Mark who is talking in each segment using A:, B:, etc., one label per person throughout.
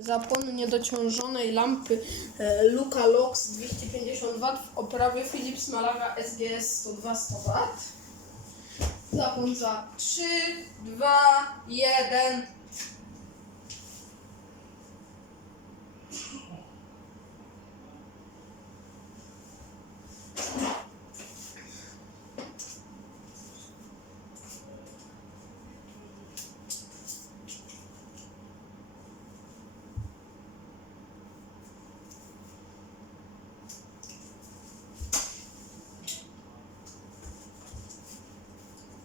A: Zapłon niedociążonej lampy e, Luca Lox 250 W oprawie Philips Malaga SGS 102 100 W. Zapłon za 3, 2, 1.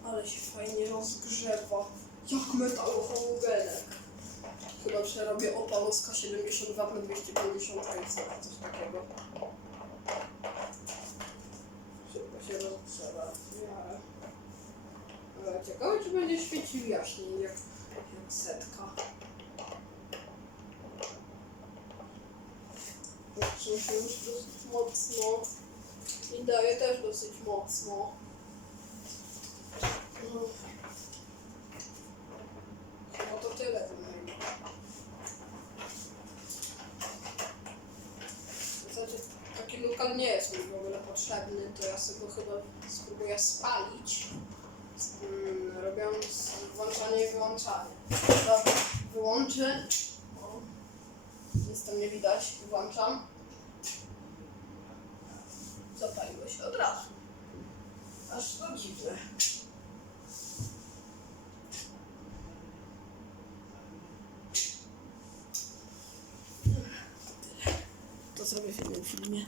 A: Ale się fajnie rozgrzewa. Jak metalohomogenek. Chyba przerobię opaloska 70 W na 250 Hz, coś takiego. Szybko się rozgrzewa. Ale ciekawe, czy będzie świecił jaśniej, jak, jak setka. Patrzę się już dosyć mocno. I daje też dosyć mocno. No. Chyba to tyle zasadzie taki lokal nie jest mi w ogóle potrzebny, to ja sobie go chyba spróbuję spalić. Mm, robiąc włączanie i wyłączanie. Dobra, wyłączę. O, nic tam nie widać. Włączam. 我吃的是牛筋面。